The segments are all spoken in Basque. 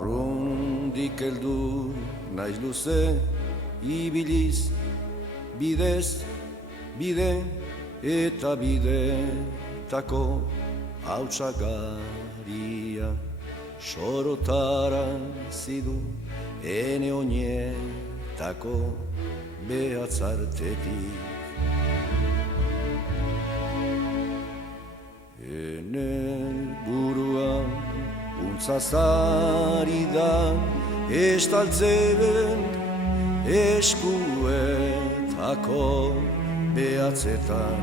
Urrundik heldu naiz luze, ibiliz, bidez, bide eta bidetako hautsagaria sorotara zidu ene oinetako behatzartetik. Ene burua untzazari da estaltzen eskuetako behatzetan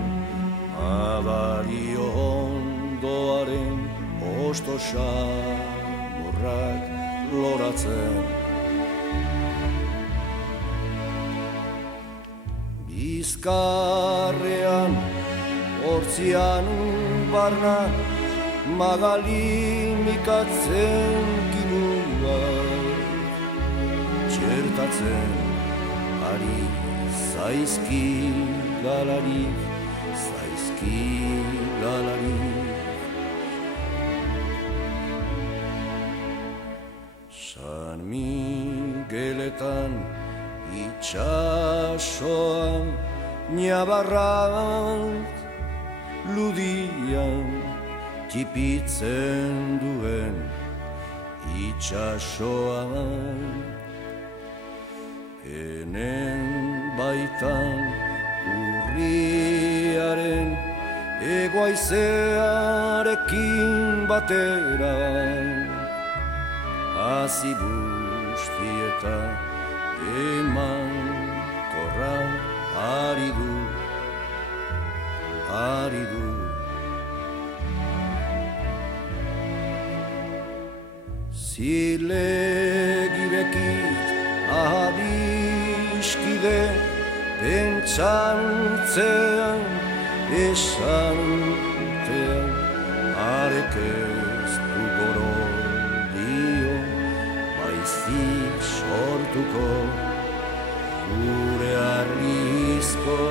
abario ondoaren osto xamurrak loratzen. Bizkarrean hortzian barna magalimikatzen kilua txertatzen ari zaizki galarik, zaizki galarik. San Migueletan itxasoan niabarrak ludian tipitzen duen itxasoan. Enen baitan urriaren egoaizearekin batera hazi bustieta eman korra ari du. Zilegibekit ahabiskide pentsantzean esantean arek ez du gorodio baizik sortuko gure arrizko